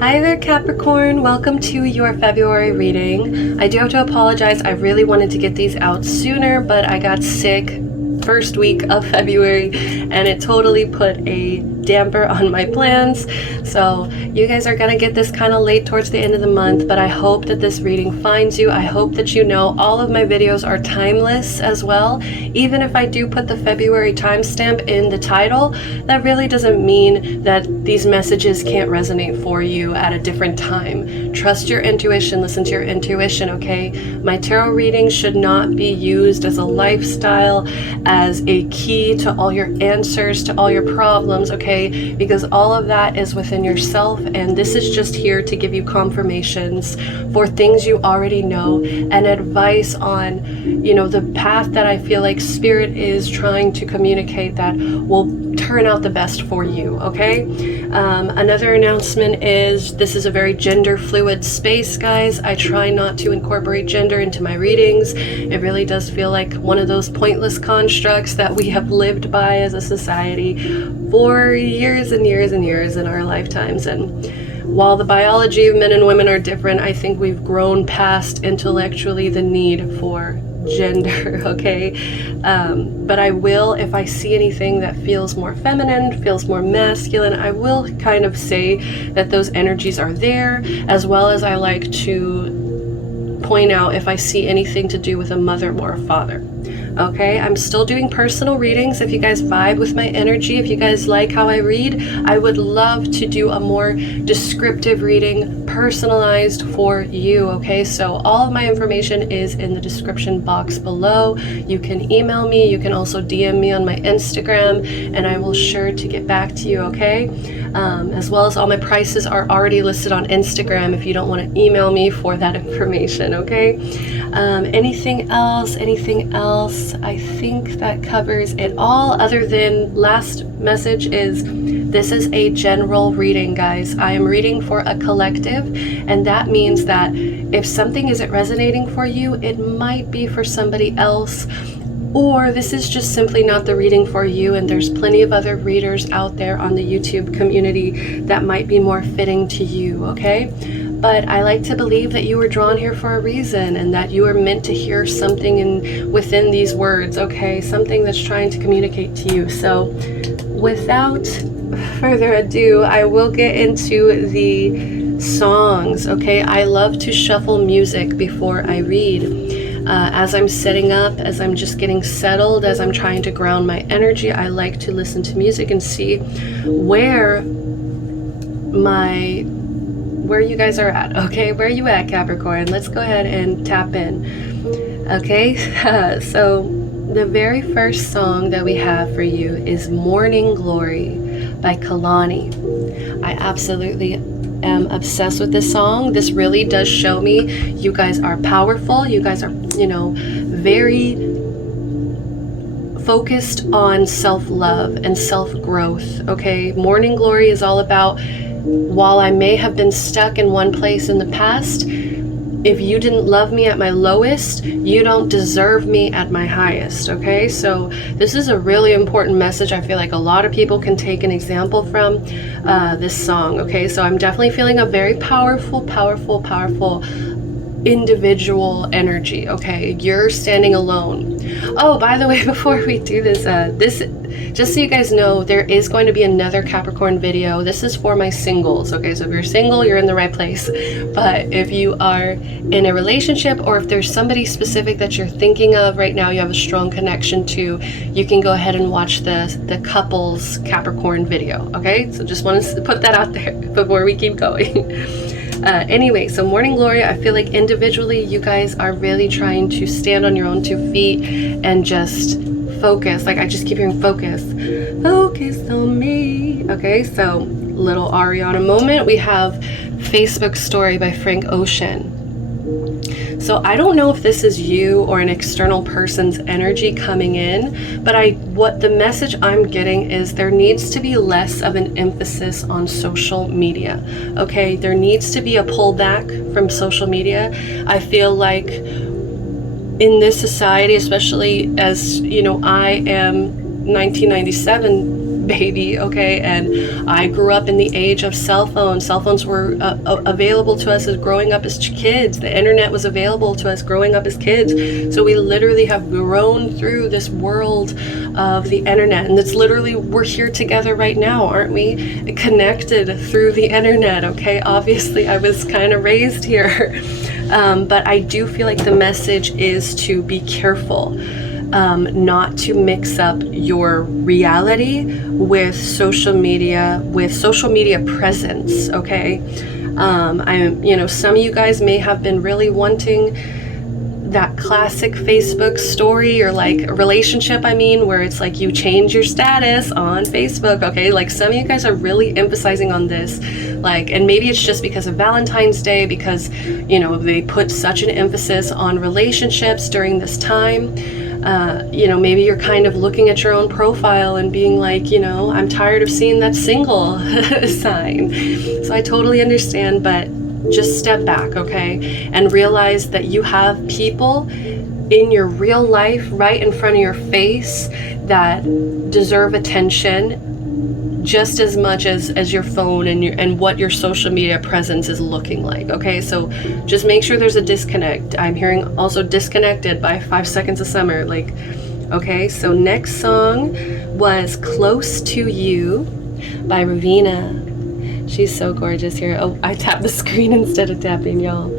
Hi there, Capricorn. Welcome to your February reading. I do have to apologize. I really wanted to get these out sooner, but I got sick first week of February and it totally put a damper on my plans. So you guys are gonna get this kind of late towards the end of the month, but I hope that this reading finds you. I hope that you know all of my videos are timeless as well. Even if I do put the February timestamp in the title, that really doesn't mean that these messages can't resonate for you at a different time. Trust your intuition, listen to your intuition, okay? My tarot readings should not be used as a lifestyle, as a key to all your answers, to all your problems, okay? Because all of that is within yourself, and this is just here to give you confirmations for things you already know and advice on, you know, the path that I feel like Spirit is trying to communicate that will turn out the best for you, okay? Another announcement is this is a very gender fluid space, guys. I try not to incorporate gender into my readings. It really does feel like one of those pointless constructs that we have lived by as a society for years and years and years in our lifetimes. And while the biology of men and women are different, I think we've grown past intellectually the need for gender, okay? But I will, if I see anything that feels more feminine, feels more masculine, I will kind of say that those energies are there, as well as I like to point out if I see anything to do with a mother or a father. Okay, I'm still doing personal readings. If you guys vibe with my energy, if you guys like how I read, I would love to do a more descriptive reading, personalized for you, okay? So all of my information is in the description box below. You can email me, you can also DM me on my Instagram, and I will sure to get back to you, okay? As well as all my prices are already listed on Instagram if you don't want to email me for that information, okay? Anything else? I think that covers it all, other than last message is this is a general reading, guys. I am reading for a collective, and that means that if something isn't resonating for you, it might be for somebody else, or this is just simply not the reading for you, and there's plenty of other readers out there on the YouTube community that might be more fitting to you, okay? But I like to believe that you were drawn here for a reason, and that you are meant to hear something within these words, okay? Something that's trying to communicate to you. So without further ado, I will get into the songs, okay? I love to shuffle music before I read. As I'm setting up, as I'm just getting settled, as I'm trying to ground my energy, I like to listen to music and see where you guys are at, okay? Where are you at, Capricorn? Let's go ahead and tap in, okay? So the very first song that we have for you is Morning Glory by Kalani. I absolutely am obsessed with this song. This really does show me you guys are powerful. You guys are, you know, very focused on self-love and self-growth, okay? Morning Glory is all about, while I may have been stuck in one place in the past, if you didn't love me at my lowest, you don't deserve me at my highest, okay? So this is a really important message. I feel like a lot of people can take an example from this song, okay? So I'm definitely feeling a very powerful individual energy, okay? You're standing alone. Oh, by the way, before we do this, just so you guys know, there is going to be another Capricorn video. This is for my singles, okay? So if you're single, you're in the right place. But if you are in a relationship, or if there's somebody specific that you're thinking of right now, you have a strong connection to, you can go ahead and watch the couples Capricorn video, okay? So just want to put that out there before we keep going. Anyway, so Morning Glory, I feel like individually you guys are really trying to stand on your own 2 feet and just focus. Like, I just keep hearing focus on me. Okay, so little Ariana moment. We have Facebook Story by Frank Ocean. So I don't know if this is you or an external person's energy coming in, but what the message I'm getting is there needs to be less of an emphasis on social media, okay? There needs to be a pullback from social media. I feel like in this society, especially as, you know, I am 1997 baby, okay? And I grew up in the age of cell phones. Cell phones were available to us as growing up as kids. The internet was available to us growing up as kids. So we literally have grown through this world of the internet, and it's literally, we're here together right now, aren't we? Connected through the internet, okay? Obviously, I was kind of raised here. But I do feel like the message is to be careful, not to mix up your reality with social media presence, okay? Some of you guys may have been really wanting that classic Facebook story, or like a relationship, where it's like you change your status on Facebook, okay? Like some of you guys are really emphasizing on this, like, and maybe it's just because of Valentine's Day, because, they put such an emphasis on relationships during this time. Maybe you're kind of looking at your own profile and being like, I'm tired of seeing that single sign. So I totally understand, but just step back, okay? And realize that you have people in your real life right in front of your face that deserve attention just as much as your phone and what your social media presence is looking like, okay? So just make sure there's a disconnect. I'm hearing also Disconnected by 5 Seconds of Summer, like, okay? So next song was Close to You by Ravina. She's so gorgeous here. Oh, I tapped the screen instead of tapping, y'all.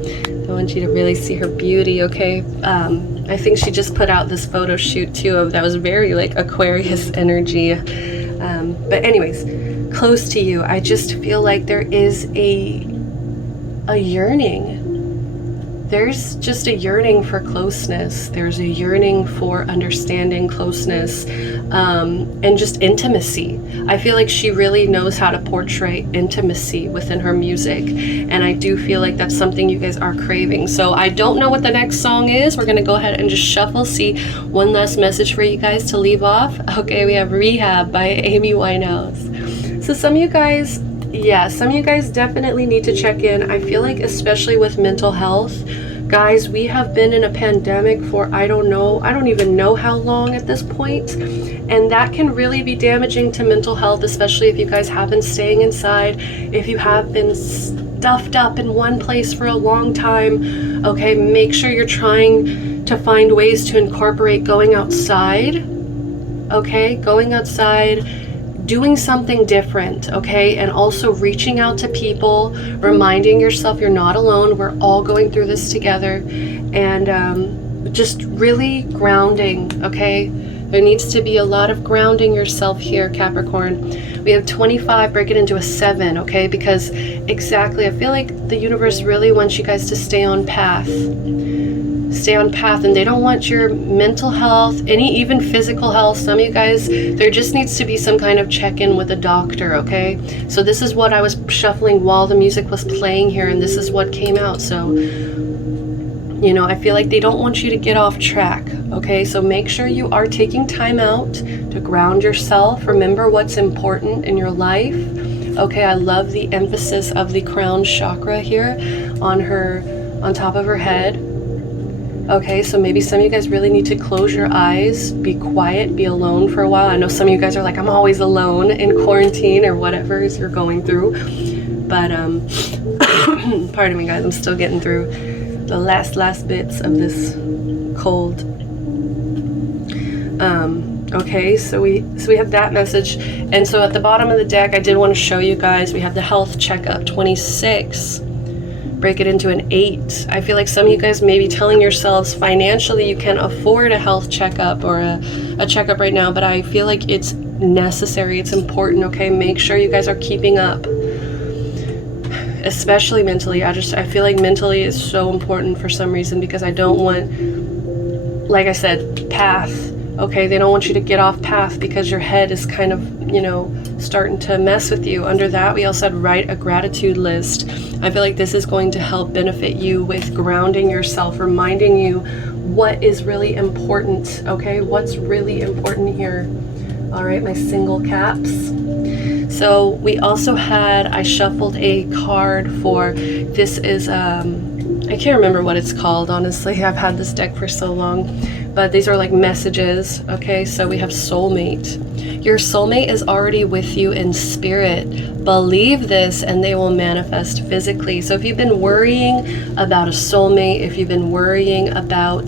I want you to really see her beauty, okay? I think she just put out this photo shoot too that was very like Aquarius energy. But anyways, Close to You. I just feel like there is a yearning. There's just a yearning for closeness. There's a yearning for understanding, closeness, and just intimacy. I feel like she really knows how to portray intimacy within her music, and I do feel like that's something you guys are craving. So I don't know what the next song is. We're gonna go ahead and just shuffle, see one last message for you guys to leave off. Okay, we have Rehab by Amy Winehouse. So some of you guys definitely need to check in. I feel like, especially with mental health, guys, we have been in a pandemic for I don't even know how long at this point, and that can really be damaging to mental health, especially if you guys have been staying inside, if you have been stuffed up in one place for a long time. Okay, make sure you're trying to find ways to incorporate going outside, okay? Going outside, doing something different, okay? And also reaching out to people, reminding yourself you're not alone. We're all going through this together. And just really grounding, okay? There needs to be a lot of grounding yourself here, Capricorn. We have 25, break it into a 7, okay? Because exactly, I feel like the universe really wants you guys to stay on path. Stay on path, and they don't want your mental health, even physical health. Some of you guys, there just needs to be some kind of check-in with a doctor, okay? So this is what I was shuffling while the music was playing here, and this is what came out. So, I feel like they don't want you to get off track, okay? So make sure you are taking time out to ground yourself. Remember what's important in your life, okay? I love the emphasis of the crown chakra here on top of her head. Okay, so maybe some of you guys really need to close your eyes, be quiet, be alone for a while. I know some of you guys are like, I'm always alone in quarantine or whatever you're going through. But, pardon me guys, I'm still getting through the last bits of this cold. Okay, so we have that message. And so at the bottom of the deck, I did want to show you guys, we have the health checkup, 26. Break it into an 8. I feel like some of you guys may be telling yourselves financially you can't afford a health checkup or a checkup right now, but I feel like it's necessary, it's important, okay? Make sure you guys are keeping up, especially mentally. I feel like mentally is so important for some reason, because I don't want, like I said, path, okay? They don't want you to get off path because your head is kind of, starting to mess with you. Under that, we also had write a gratitude list. I feel like this is going to help benefit you with grounding yourself, reminding you what is really important, okay? What's really important here. All right, my single caps. So we also I shuffled a card for, this is, I can't remember what it's called, honestly. I've had this deck for so long, but these are like messages. Okay, so we have soulmate. Your soulmate is already with you in spirit. Believe this and they will manifest physically. So if you've been worrying about a soulmate, if you've been worrying about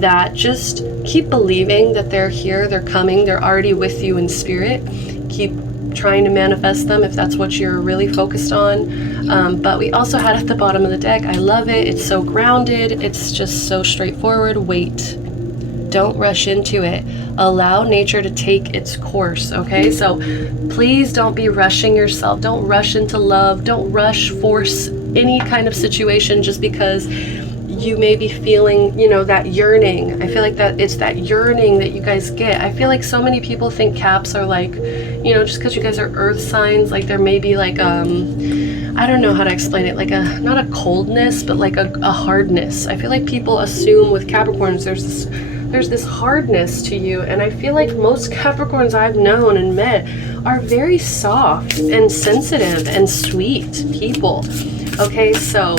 that, just keep believing that they're here, they're coming, they're already with you in spirit. Keep trying to manifest them if that's what you're really focused on. But we also had at the bottom of the deck, I love it, it's so grounded, it's just so straightforward. Wait, don't rush into it. Allow nature to take its course. Okay, so please don't be rushing yourself. Don't rush into love. Don't force any kind of situation just because you may be feeling, you know, that yearning. I feel like that it's that yearning that you guys get. I feel like so many people think Caps are like, you know, just because you guys are earth signs, like there may be like I don't know how to explain it, like not a coldness, but like a hardness. I feel like people assume with Capricorns there's this hardness to you, and I feel like most Capricorns I've known and met are very soft and sensitive and sweet people. Okay, so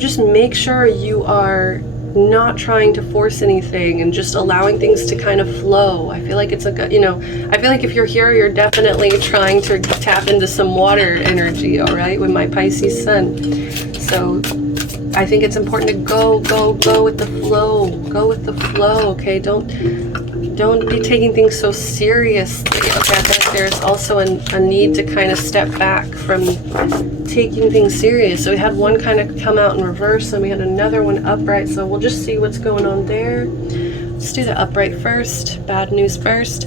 just make sure you are not trying to force anything and just allowing things to kind of flow. I feel like it's like you know, I feel like if you're here, you're definitely trying to tap into some water energy, all right, with my Pisces sun. So I think it's important to go with the flow. Go with the flow, okay? Don't be taking things so seriously. Okay, I think there's also a need to kind of step back from taking things serious. So we had one kind of come out in reverse, and we had another one upright. So we'll just see what's going on there. Let's do the upright first. Bad news first.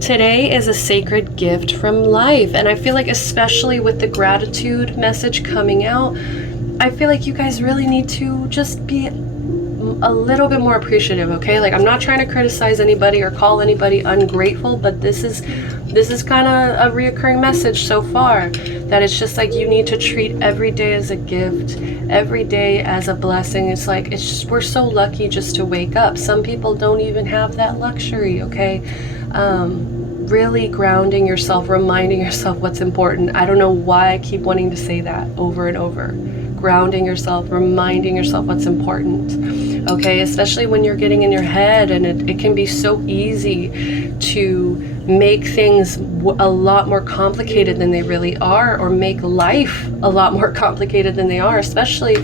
Today is a sacred gift from life, and I feel like especially with the gratitude message coming out, I feel like you guys really need to just be a little bit more appreciative, okay? Like, I'm not trying to criticize anybody or call anybody ungrateful, but this is kind of a reoccurring message so far, that it's just like you need to treat every day as a gift, every day as a blessing. It's like, it's just, we're so lucky just to wake up. Some people don't even have that luxury, okay? Really grounding yourself, reminding yourself what's important. I don't know why I keep wanting to say that over and over. Grounding yourself, reminding yourself what's important, okay? Especially when you're getting in your head, and it can be so easy to make things a lot more complicated than they really are, or make life a lot more complicated than they are. Especially,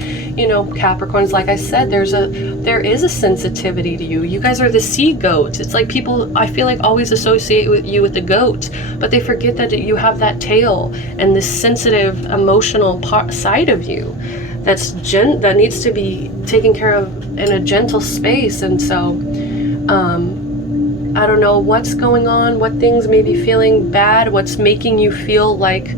you know, Capricorns, like I said, there is a sensitivity to you. You guys are the sea goat. It's like people, I feel like, always associate with you with the goat, but they forget that you have that tail and this sensitive, emotional side of you that needs to be taken care of in a gentle space. And so I don't know what's going on, what things may be feeling bad, what's making you feel like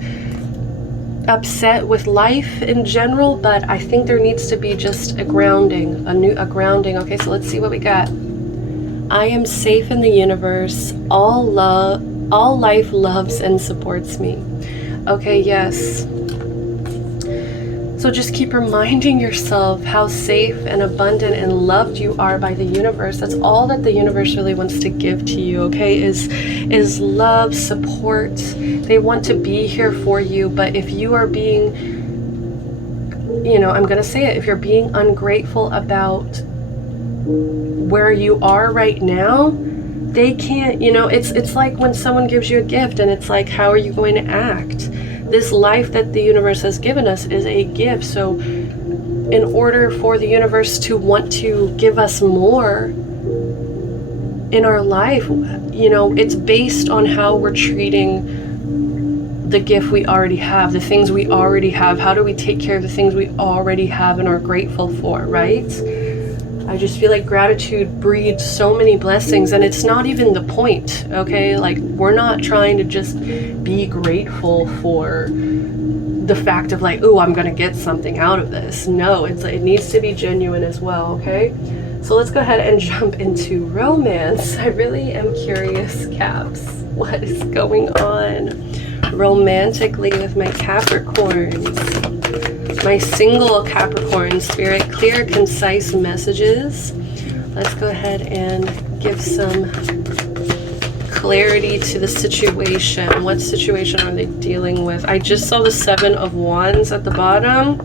upset with life in general, but I think there needs to be just a grounding, a grounding. Okay, so let's see what we got. I am safe in the universe. All life loves and supports me. Okay, yes. So just keep reminding yourself how safe and abundant and loved you are by the universe. That's all that the universe really wants to give to you, okay, is love, support. They want to be here for you, but if you are being, you know, I'm going to say it, if you're being ungrateful about where you are right now, they can't, you know, it's like when someone gives you a gift and it's like, how are you going to act? This life that the universe has given us is a gift. So in order for the universe to want to give us more in our life, you know, it's based on how we're treating the gift we already have, the things we already have. How do we take care of the things we already have and are grateful for, right? I just feel like gratitude breeds so many blessings, and it's not even the point, okay? Like, we're not trying to just be grateful for the fact of like, oh, I'm gonna get something out of this. No, it needs to be genuine as well, okay? So let's go ahead and jump into romance. I really am curious, Caps, what is going on romantically with my Capricorns? My single Capricorn spirit, clear, concise messages. Let's go ahead and give some clarity to the situation. What situation are they dealing with? I just saw the 7 of Wands at the bottom.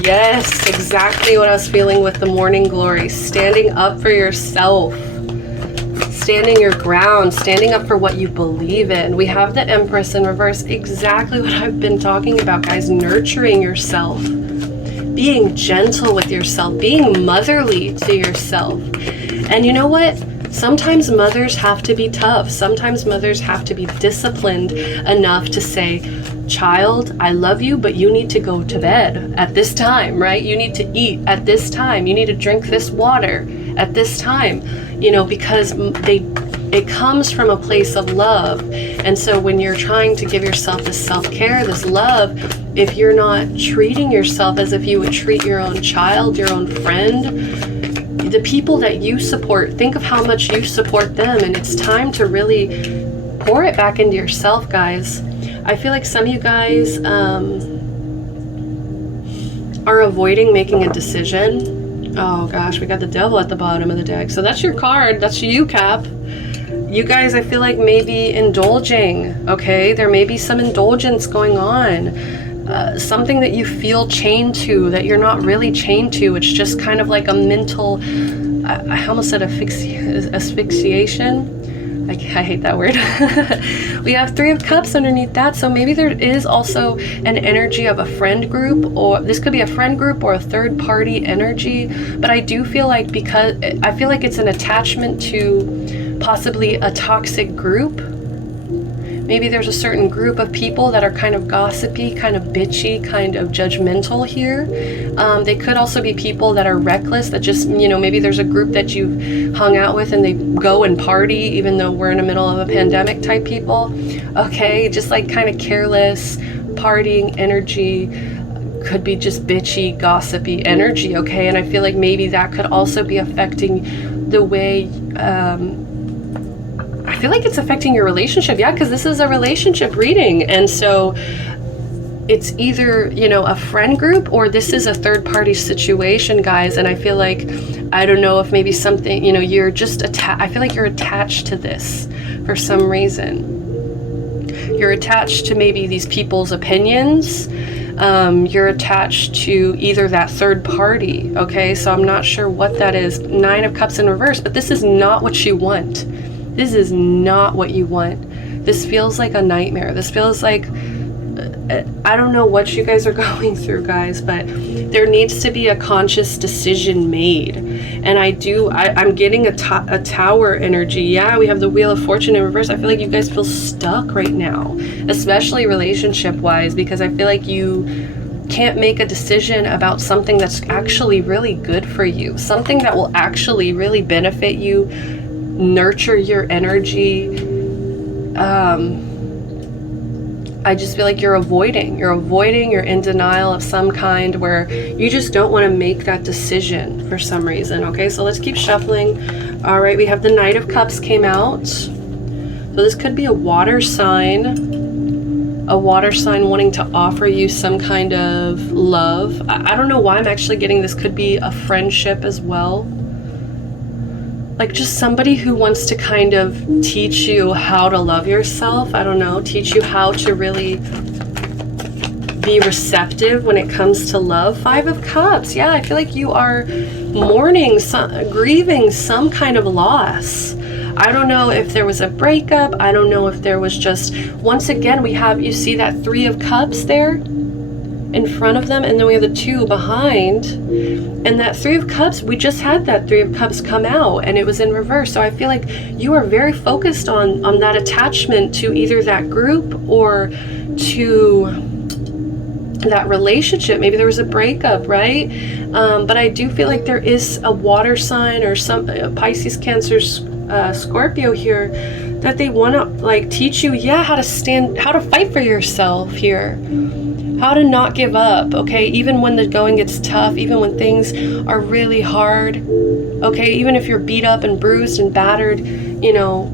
Yes, exactly what I was feeling with the morning glory. Standing up for yourself. Standing your ground. Standing up for what you believe in. We have the Empress in reverse. Exactly what I've been talking about, guys. Nurturing yourself. Being gentle with yourself. Being motherly to yourself. And you know what? Sometimes mothers have to be tough. Sometimes mothers have to be disciplined enough to say, child, I love you, but you need to go to bed at this time, right? You need to eat at this time. You need to drink this water at this time, you know, because it comes from a place of love. And so when you're trying to give yourself this self-care, this love, if you're not treating yourself as if you would treat your own child, your own friend, the people that you support, think of how much you support them. And it's time to really pour it back into yourself, guys. I feel like some of you guys are avoiding making a decision. Oh gosh, we got the devil at the bottom of the deck. So that's your card. That's you, Cap. You guys, I feel like maybe indulging, okay? There may be some indulgence going on. Something that you feel chained to that you're not really chained to. It's just kind of like a mental, I almost said asphyxiation. I hate that word. We have Three of Cups underneath that. So maybe there is also an energy of a friend group, or this could be a friend group or a third party energy. But I do feel like, because I feel like it's an attachment to possibly a toxic group. Maybe there's a certain group of people that are kind of gossipy, kind of bitchy, kind of judgmental here. They could also be people that are reckless, that just, you know, maybe there's a group that you've hung out with and they go and party, even though we're in the middle of a pandemic type people. Okay, just like kind of careless, partying energy. Could be just bitchy, gossipy energy, okay? And I feel like maybe that could also be affecting the way... I feel like it's affecting your relationship, yeah, because this is a relationship reading. And so it's either, you know, a friend group or this is a third party situation, guys. And I feel like, I don't know if maybe something, you know, you're just I feel like you're attached to this for some reason. You're attached to maybe these people's opinions. You're attached to either that third party, okay? So I'm not sure what that is. Nine of Cups in reverse, but this is not what you want. This is not what you want. This feels like a nightmare. This feels like, I don't know what you guys are going through, guys, but there needs to be a conscious decision made. And I'm getting a tower energy. Yeah, we have the Wheel of Fortune in reverse. I feel like you guys feel stuck right now, especially relationship-wise, because I feel like you can't make a decision about something that's actually really good for you, something that will actually really benefit you, nurture your energy. I just feel like you're avoiding, you're in denial of some kind, where you just don't want to make that decision for some reason. Okay, so let's keep shuffling. All right, we have the Knight of Cups came out. So this could be a water sign wanting to offer you some kind of love. I don't know why I'm actually getting this. Could be a friendship as well. Like just somebody who wants to kind of teach you how to love yourself. I don't know, teach you how to really be receptive when it comes to love. Five of Cups. Yeah, I feel like you are mourning, grieving some kind of loss. I don't know if there was a breakup. I don't know if there was just, once again, you see that Three of Cups there in front of them, and then we have the two behind. And that Three of Cups, we just had that Three of Cups come out and it was in reverse. So I feel like you are very focused on that attachment to either that group or to that relationship. Maybe there was a breakup, right? But I do feel like there is a water sign or some Pisces, Cancer, Scorpio here, that they want to like teach you, yeah, how to fight for yourself here. How to not give up, okay? Even when the going gets tough, even when things are really hard, okay? Even if you're beat up and bruised and battered, you know,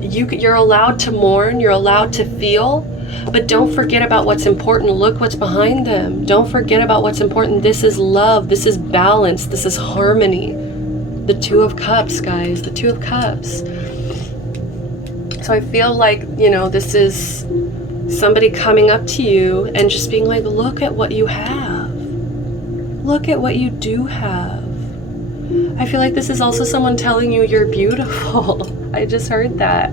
you're allowed to mourn, you're allowed to feel, but don't forget about what's important. Look what's behind them. Don't forget about what's important. This is love, this is balance, this is harmony. The Two of Cups, guys, the Two of Cups. So I feel like, you know, this is somebody coming up to you and just being like, look at what you have. Look at what you do have. I feel like this is also someone telling you you're beautiful. I just heard that.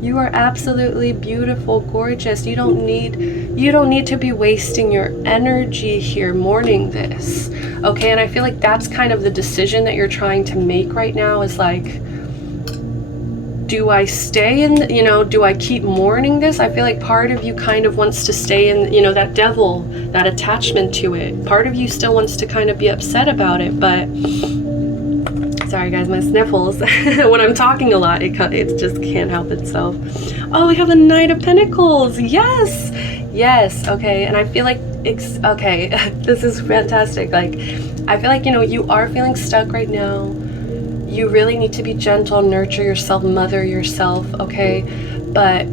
You are absolutely beautiful, gorgeous. You don't need to be wasting your energy here mourning this. Okay, and I feel like that's kind of the decision that you're trying to make right now, is like, do I stay in, do I keep mourning this? I feel like part of you kind of wants to stay in, that devil, that attachment to it. Part of you still wants to kind of be upset about it, but sorry guys, my sniffles. When I'm talking a lot, it just can't help itself. Oh, we have the Knight of Pentacles. Yes. Yes. Okay. And I feel like okay. This is fantastic. Like, I feel like, you are feeling stuck right now. You really need to be gentle, nurture yourself, mother yourself. Okay. But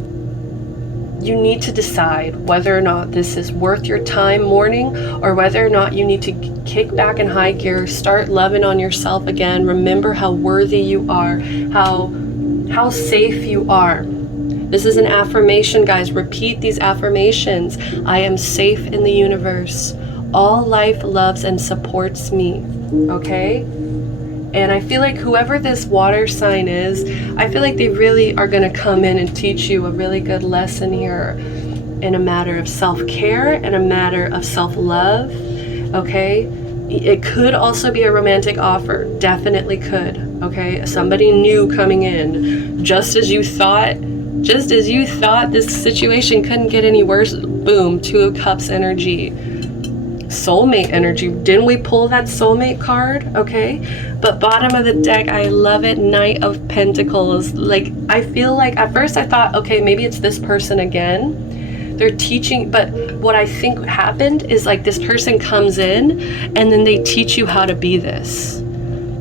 you need to decide whether or not this is worth your time mourning, or whether or not you need to kick back in high gear, start loving on yourself again. Remember how worthy you are, how safe you are. This is an affirmation, guys. Repeat these affirmations. I am safe in the universe. All life loves and supports me. Okay? And I feel like whoever this water sign is, I feel like they really are going to come in and teach you a really good lesson here in a matter of self-care and a matter of self-love. Okay? It could also be a romantic offer. Definitely could. Okay? Somebody new coming in. Just as you thought this situation couldn't get any worse, boom, 2 of Cups energy. Soulmate energy. Didn't we pull that soulmate card? Okay. But bottom of the deck, I love it. Knight of Pentacles. Like, I feel like at first I thought, okay, maybe it's this person again. They're teaching, but what I think happened is like this person comes in and then they teach you how to be this.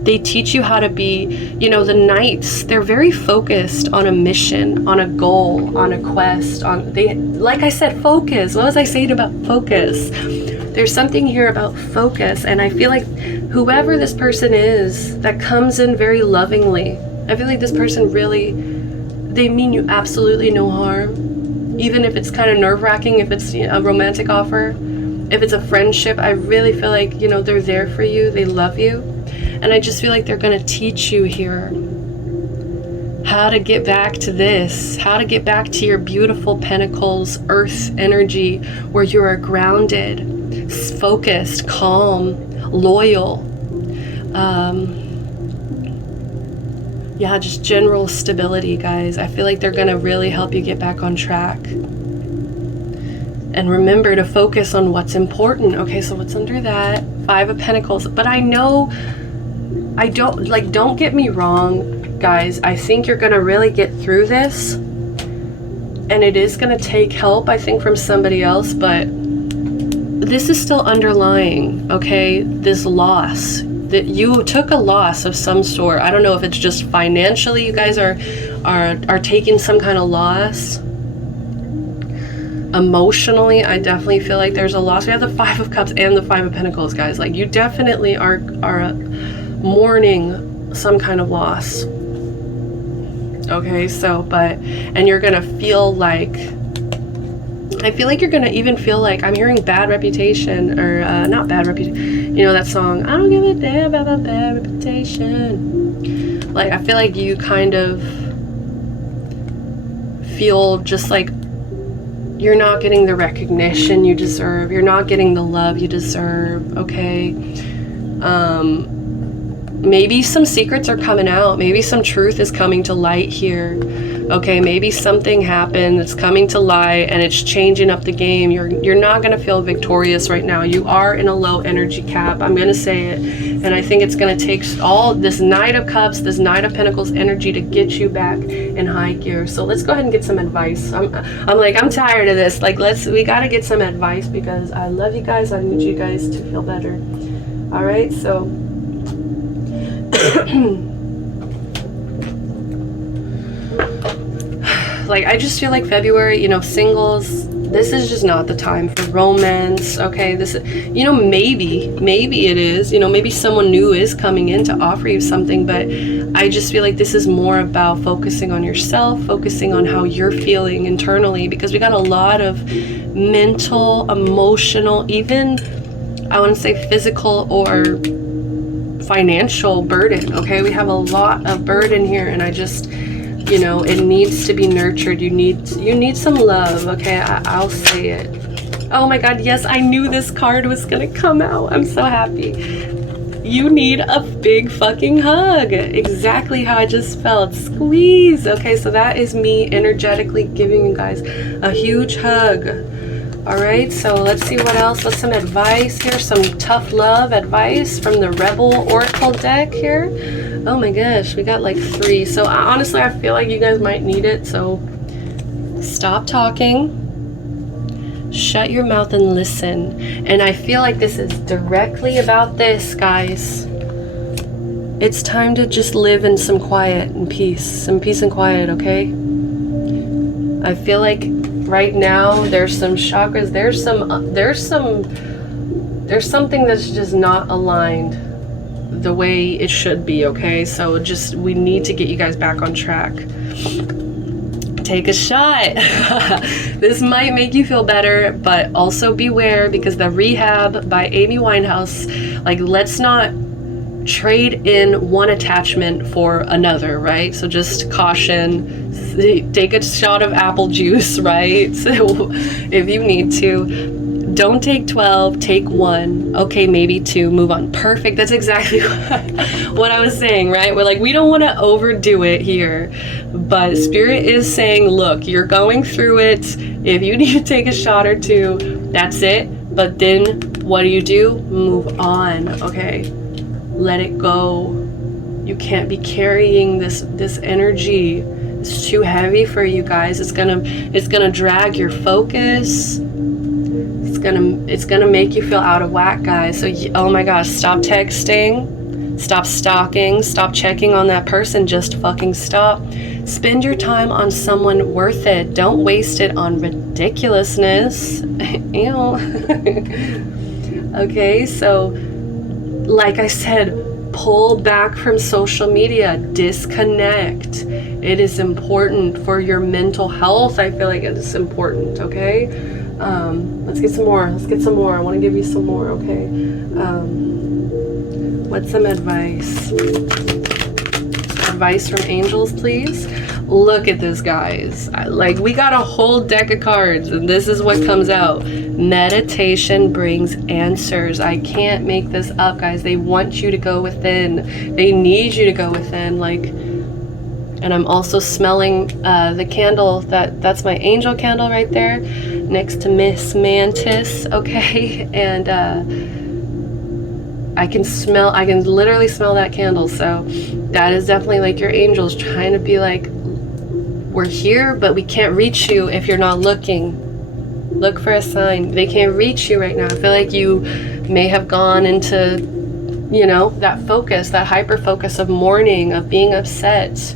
They teach you how to be, the knights, they're very focused on a mission, on a goal, on a quest, like I said, focus. What was I saying about focus? There's something here about focus, and I feel like whoever this person is that comes in very lovingly, I feel like this person really, they mean you absolutely no harm, even if it's kind of nerve-wracking, if it's a romantic offer, if it's a friendship. I really feel like, they're there for you, they love you, and I just feel like they're going to teach you here how to get back to this, how to get back to your beautiful pentacles, earth energy, where you are grounded, focused, calm, loyal, just general stability, guys. I feel like they're gonna really help you get back on track. And remember to focus on what's important. Okay, so what's under that? 5 of Pentacles. But I know, don't get me wrong, guys. I think you're gonna really get through this. And it is gonna take help, I think, from somebody else, but this is still underlying, okay? This loss, that you took a loss of some sort. I don't know if it's just financially you guys are taking some kind of loss. Emotionally, I definitely feel like there's a loss. We have the 5 of Cups and the 5 of Pentacles, guys. Like, you definitely are mourning some kind of loss. Okay, so, and you're gonna feel like, I feel like you're gonna even feel like, I'm hearing bad reputation, or not bad reputation, that song, I don't give a damn about bad reputation. Like, I feel like you kind of feel just like you're not getting the recognition you deserve, you're not getting the love you deserve. Okay, maybe some secrets are coming out, maybe some truth is coming to light here. Okay, maybe something happened that's coming to light and it's changing up the game. You're not going to feel victorious right now. You are in a low energy cap. I'm going to say it. And I think it's going to take all this Knight of Cups, this Knight of Pentacles energy to get you back in high gear. So let's go ahead and get some advice. I'm tired of this. Like, we got to get some advice because I love you guys. I need you guys to feel better. All right, so like, I just feel like February, singles, this is just not the time for romance. Okay, this, maybe it is, maybe someone new is coming in to offer you something, but I just feel like this is more about focusing on yourself, focusing on how you're feeling internally, because we got a lot of mental, emotional, even I want to say physical or financial burden. Okay, we have a lot of burden here, and I just, you know, it needs to be nurtured. You need some love. Okay, I'll say it. Oh my god, yes, I knew this card was gonna come out. I'm so happy. You need a big fucking hug. Exactly how I just felt. Squeeze. Okay, so that is me energetically giving you guys a huge hug. All right, so let's see what else. What's some advice here? Some tough love advice from the Rebel Oracle deck here. Oh my gosh, we got like 3. So honestly, I feel like you guys might need it. So stop talking. Shut your mouth and listen. And I feel like this is directly about this, guys. It's time to just live in some quiet and peace. Some peace and quiet, okay? I feel like right now there's some chakras, there's something that's just not aligned the way it should be, okay? So just, we need to get you guys back on track. Take a shot. This might make you feel better, but also beware, because the Rehab by Amy Winehouse, like, let's not trade in one attachment for another, right? So just caution. Take a shot of apple juice, right? So if you need to. Don't take 12, take 1. Okay, maybe 2, move on. Perfect. That's exactly what I was saying, right? We're like, we don't want to overdo it here. But Spirit is saying, look, you're going through it. If you need to take a shot or 2, that's it. But then what do? Move on, okay? Let it go. You can't be carrying this energy. It's too heavy for you guys. It's gonna drag your focus. It's gonna make you feel out of whack, guys. So oh my gosh, stop texting, stop stalking, stop checking on that person. Just fucking stop. Spend your time on someone worth it. Don't waste it on ridiculousness. Ew. Okay, so like I said, pull back from social media, disconnect. It is important for your mental health. I feel like it's important, okay? Let's get some more. I want to give you some more, okay? What's some advice? Advice from angels, please. Look at this, guys. Like, we got a whole deck of cards, and this is what comes out. Meditation brings answers. I can't make this up, guys. They want you to go within. They need you to go within, like. And I'm also smelling the candle. That's my angel candle right there, next to Miss Mantis, okay? And I can literally smell that candle. So that is definitely like your angels trying to be like, we're here, but we can't reach you if you're not looking. Look for a sign. They can't reach you right now. I feel like you may have gone into, you know, that focus, that hyper focus of mourning, of being upset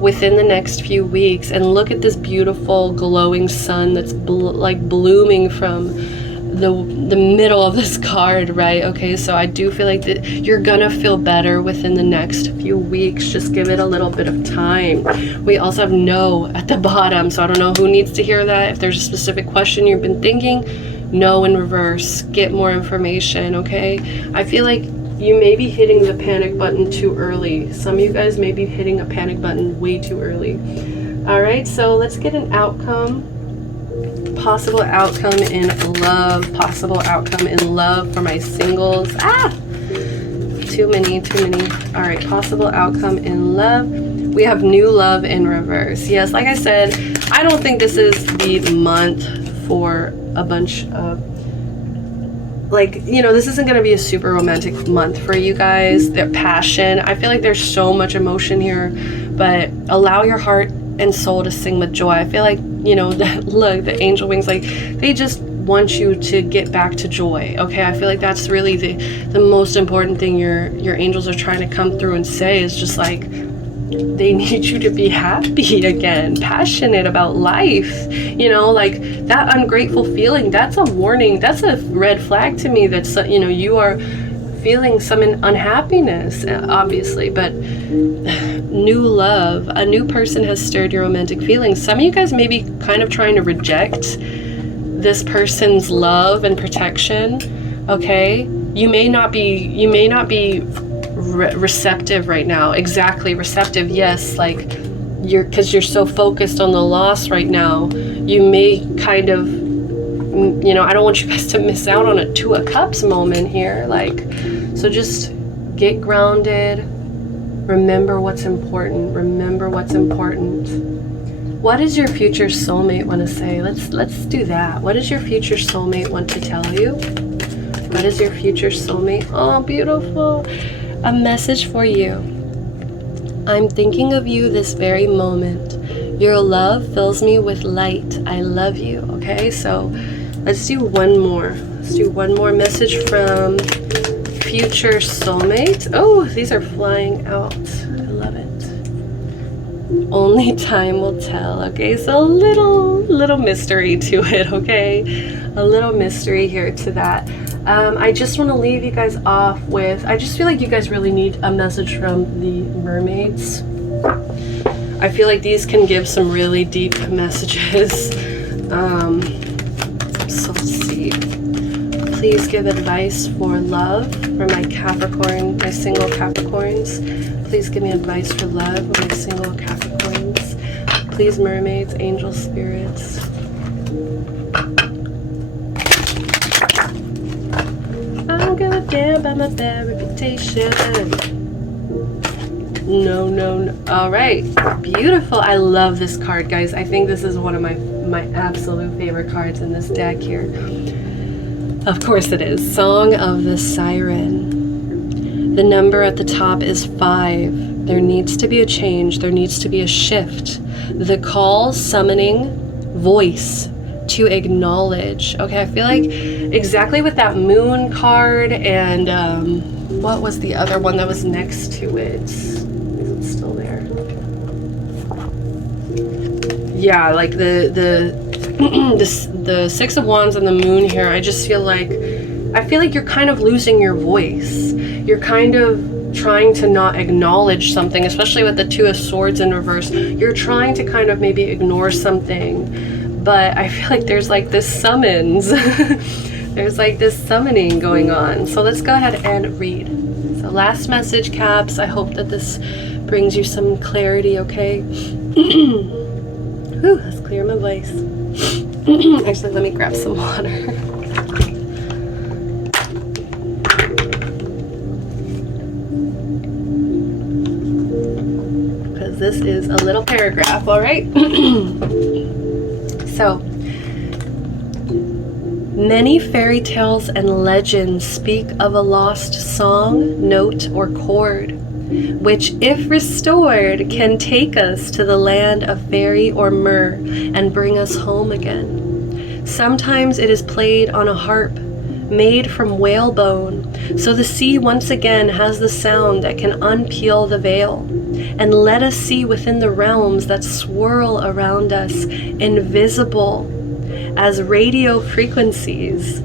within the next few weeks. And look at this beautiful glowing sun that's like blooming from the middle of this card, right? Okay, so I do feel like that you're gonna feel better within the next few weeks. Just give it a little bit of time. We also have no at the bottom, so I don't know who needs to hear that. If there's a specific question you've been thinking, no in reverse. Get more information, okay? I feel like you may be hitting the panic button too early. Some of you guys may be hitting a panic button way too early. All right, so let's get an outcome. Possible outcome in love. Possible outcome in love for my singles. Too many. All right, possible outcome in love. We have new love in reverse. Yes, like I said, I don't think this is the month for a bunch of, like, you know, this isn't going to be a super romantic month for you guys. Their passion, I feel like there's so much emotion here, but allow your heart and soul to sing with joy. I feel like, you know, look, the angel wings, like, they just want you to get back to joy, okay? I feel like that's really the most important thing your angels are trying to come through and say, is just like, they need you to be happy again, passionate about life, you know, like that ungrateful feeling, that's a warning, that's a red flag to me. That's, you know, you are feeling some unhappiness, obviously, but new love, a new person has stirred your romantic feelings. Some of you guys may be kind of trying to reject this person's love and protection, Okay, you may not be receptive right now. Exactly, receptive. Yes, like because you're so focused on the loss right now, you may kind of, I don't want you guys to miss out on a Two of Cups moment here. Like, so just get grounded. Remember what's important. Remember what's important. What does your future soulmate want to say? Let's do that. What does your future soulmate want to tell you? What is your future soulmate? Oh, beautiful. A message for you. I'm thinking of you this very moment. Your love fills me with light. I love you. Okay, so let's do one more. Let's do one more message from future soulmate. Oh, these are flying out. I love it. Only time will tell. Okay, so a little mystery to it. Okay, a little mystery here to that. I just want to leave you guys off with, I just feel like you guys really need a message from the mermaids. I feel like these can give some really deep messages. So let's see. Please give advice for love for my Capricorn, my single Capricorns. Please give me advice for love for my single Capricorns. Please, mermaids, angel spirits. I don't give a damn about my bad reputation. No. All right, beautiful. I love this card, guys. I think this is one of my absolute favorite cards in this deck here. Of course it is. Song of the Siren. The number at the top is 5. There needs to be a change. There needs to be a shift. The call, summoning, voice to acknowledge. Okay, I feel like exactly with that moon card and what was the other one that was next to it? Is it still there? Yeah, like the Six of Wands and the moon here. I just feel like you're kind of losing your voice. You're kind of trying to not acknowledge something, especially with the Two of Swords in reverse. You're trying to kind of maybe ignore something, but I feel like there's like this summons. There's like this summoning going on. So let's go ahead and read. So last message, Caps. I hope that this brings you some clarity, okay? Whew, let's clear my voice. Actually, let me grab some water. Because this is a little paragraph, all right? So, many fairy tales and legends speak of a lost song, note, or chord, which, if restored, can take us to the land of fairy or myrrh and bring us home again. Sometimes it is played on a harp made from whalebone, so the sea once again has the sound that can unpeel the veil and let us see within the realms that swirl around us, invisible as radio frequencies,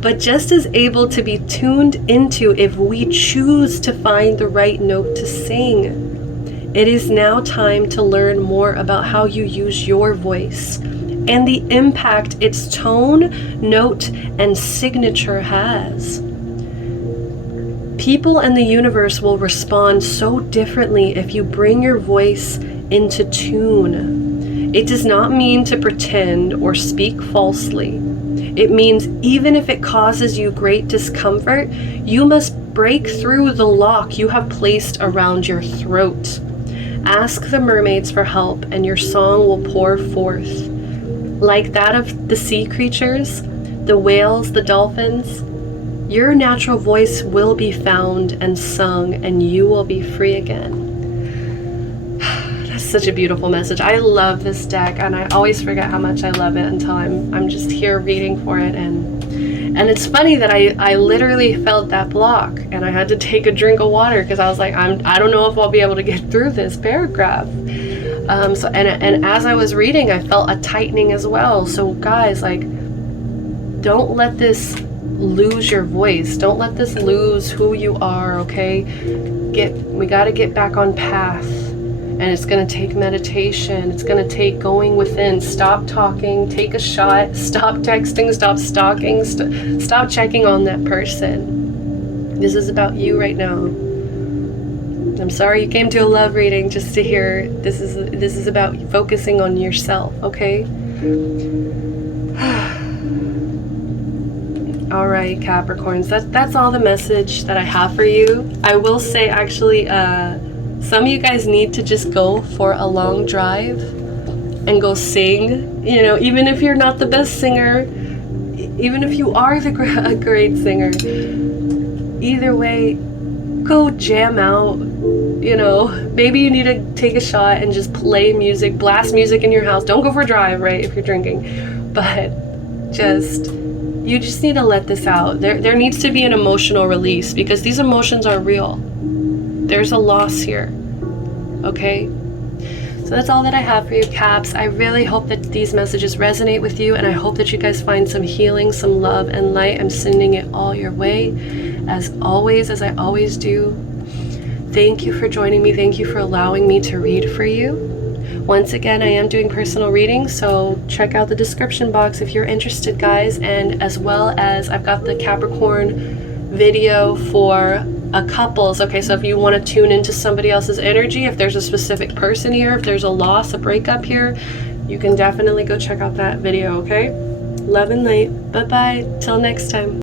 but just as able to be tuned into if we choose to find the right note to sing. It is now time to learn more about how you use your voice and the impact its tone, note, and signature has. People and the universe will respond so differently if you bring your voice into tune. It does not mean to pretend or speak falsely. It means even if it causes you great discomfort, you must break through the lock you have placed around your throat. Ask the mermaids for help and your song will pour forth. Like that of the sea creatures, the whales, the dolphins, your natural voice will be found and sung and you will be free again. That's such a beautiful message. I love this deck and I always forget how much I love it until I'm just here reading for it, and it's funny that I literally felt that block and I had to take a drink of water because I was like, I don't know if I'll be able to get through this paragraph. So as I was reading, I felt a tightening as well. So guys, like, don't let this lose your voice. Don't let this lose who you are, okay? We got to get back on path. And it's going to take meditation. It's going to take going within. Stop talking, take a shot, stop texting, stop stalking, stop checking on that person. This is about you right now. I'm sorry you came to a love reading just to hear this is about focusing on yourself, okay? All right, Capricorns, that's all the message that I have for you. I will say, actually, some of you guys need to just go for a long drive and go sing. You know, even if you're not the best singer, even if you are a great singer, either way, go jam out. You know, maybe you need to take a shot and just play music, blast music in your house. Don't go for a drive, right, if you're drinking. But you just need to let this out. There needs to be an emotional release because these emotions are real. There's a loss here, okay? So that's all that I have for you, Caps. I really hope that these messages resonate with you, and I hope that you guys find some healing, some love, and light. I'm sending it all your way, as always, as I always do. Thank you for joining me. Thank you for allowing me to read for you. Once again, I am doing personal readings, so check out the description box if you're interested, guys. And as well as I've got the Capricorn video for couples. Okay, so if you want to tune into somebody else's energy, if there's a specific person here, if there's a loss, a breakup here, you can definitely go check out that video, okay? Love and light. Bye-bye. Till next time.